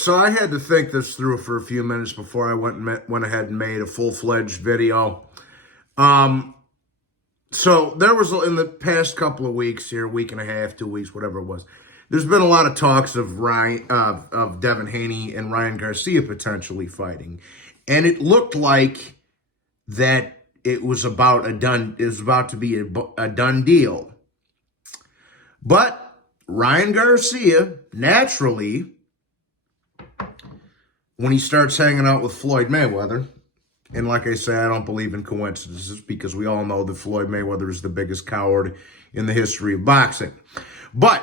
So I had to think this through for a few minutes before I went ahead and made a full-fledged video. Um, so there was in the past couple of weeks here, week and a half, 2 weeks, whatever it was. There's been a lot of talks of Devin Haney and Ryan Garcia potentially fighting, and it looked like that it was about to be a done deal. But Ryan Garcia naturally, when he starts hanging out with Floyd Mayweather, and like I say, I don't believe in coincidences because we all know that Floyd Mayweather is the biggest coward in the history of boxing. But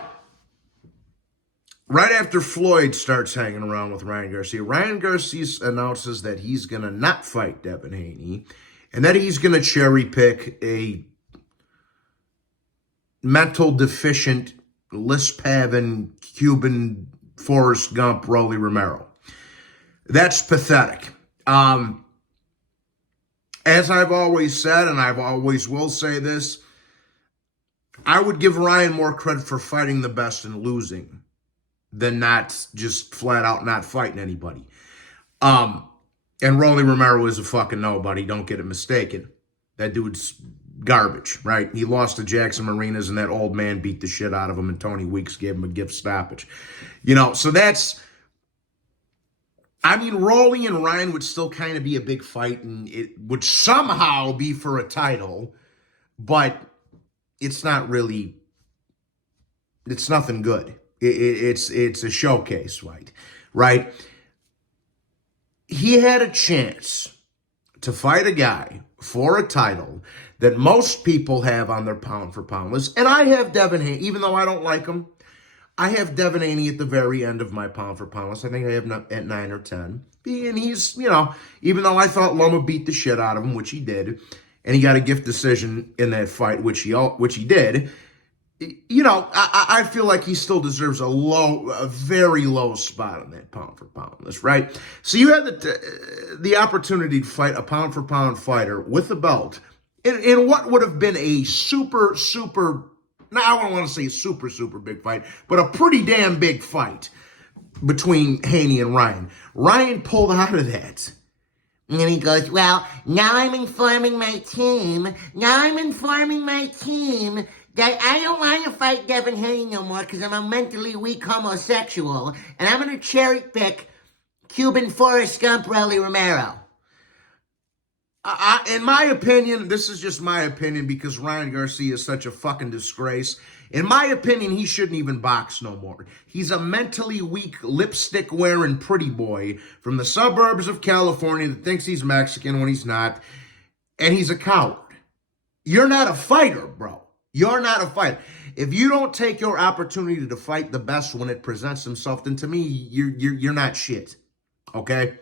right after Floyd starts hanging around with Ryan Garcia announces that he's going to not fight Devin Haney and that he's going to cherry pick a mental deficient, lisp-having Cuban Forrest Gump Rolly Romero. That's pathetic. As I've always said, and I've always will say this, I would give Ryan more credit for fighting the best and losing than not just flat out not fighting anybody. And Rolly Romero is a fucking nobody, don't get it mistaken. That dude's garbage, right? He lost to Jackson Marinas and that old man beat the shit out of him and Tony Weeks gave him a gift stoppage. So that's... Rolly and Ryan would still kind of be a big fight, and it would somehow be for a title, but it's not really, it's nothing good. It's a showcase fight, right? He had a chance to fight a guy for a title that most people have on their pound-for-pound list, and I have Devin Haney, even though I don't like him. I have Devin Haney at the very end of my pound-for-pound list. I think I have him at 9 or 10. And he's, even though I thought Loma beat the shit out of him, which he did, and he got a gift decision in that fight, which he did, I feel like he still deserves a very low spot on that pound-for-pound list, right? So you had the opportunity to fight a pound-for-pound fighter with a belt in what would have been a super now, I don't want to say super big fight, but a pretty damn big fight between Haney and Ryan. Ryan pulled out of that. And he goes, well, now I'm informing my team that I don't want to fight Devin Haney no more because I'm a mentally weak homosexual, and I'm going to cherry pick Cuban Forrest Gump Rolly Romero. In my opinion, this is just my opinion because Ryan Garcia is such a fucking disgrace. In my opinion, he shouldn't even box no more. He's a mentally weak, lipstick-wearing pretty boy from the suburbs of California that thinks he's Mexican when he's not, and he's a coward. You're not a fighter, bro. You're not a fighter. If you don't take your opportunity to fight the best when it presents himself, then to me, you're not shit, okay?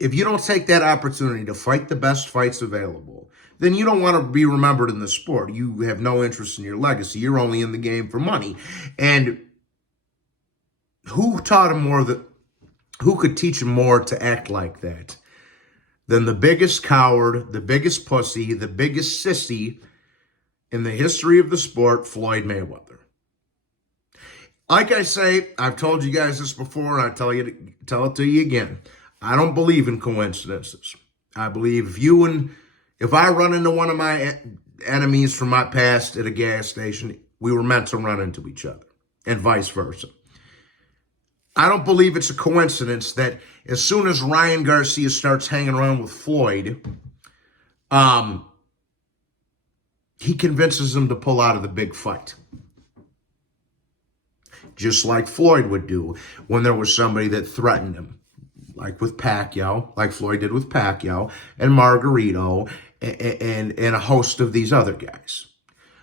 If you don't take that opportunity to fight the best fights available, then you don't want to be remembered in the sport. You have no interest in your legacy. You're only in the game for money. And who taught him who could teach him more to act like that than the biggest coward, the biggest pussy, the biggest sissy in the history of the sport, Floyd Mayweather? Like I say, I've told you guys this before, and I tell it to you again. I don't believe in coincidences. I believe if I run into one of my enemies from my past at a gas station, we were meant to run into each other, and vice versa. I don't believe it's a coincidence that as soon as Ryan Garcia starts hanging around with Floyd, he convinces him to pull out of the big fight. Just like Floyd would do when there was somebody that threatened him. Like with Pacquiao, like Floyd did with Pacquiao and Margarito and a host of these other guys.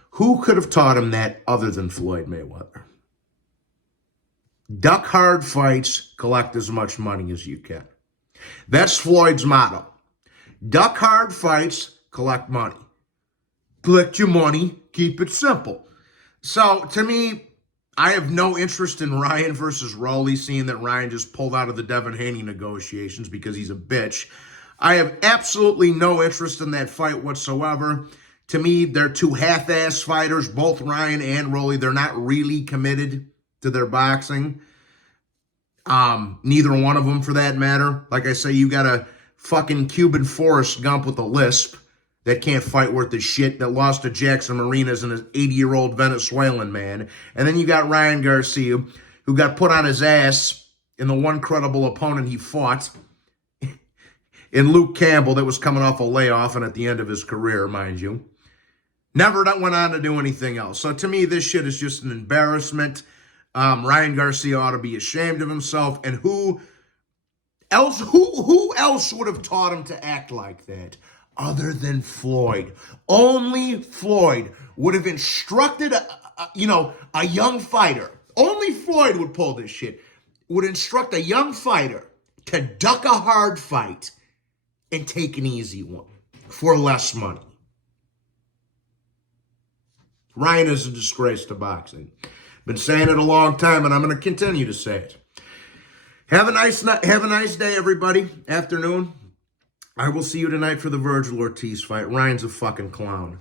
Who could have taught him that other than Floyd Mayweather? Duck hard fights, collect as much money as you can. That's Floyd's motto. Duck hard fights, collect money. Collect your money, keep it simple. So to me, I have no interest in Ryan versus Rolly, seeing that Ryan just pulled out of the Devin Haney negotiations because he's a bitch. I have absolutely no interest in that fight whatsoever. To me, they're two half-ass fighters, both Ryan and Rolly. They're not really committed to their boxing. Neither one of them, for that matter. Like I say, you got a fucking Cuban Forrest Gump with a lisp that can't fight worth a shit, that lost to Jackson Marinas and an 80-year-old Venezuelan man. And then you got Ryan Garcia, who got put on his ass in the one credible opponent he fought, in Luke Campbell, that was coming off a layoff and at the end of his career, mind you. Never went on to do anything else. So to me, this shit is just an embarrassment. Ryan Garcia ought to be ashamed of himself. And who else would have taught him to act like that other than Floyd? Only Floyd would have instructed a young fighter. Only Floyd would pull this shit. Would instruct a young fighter to duck a hard fight and take an easy one for less money. Ryan is a disgrace to boxing. Been saying it a long time, and I'm going to continue to say it. Have a nice day, everybody. Afternoon. I will see you tonight for the Virgil Ortiz fight. Ryan's a fucking clown.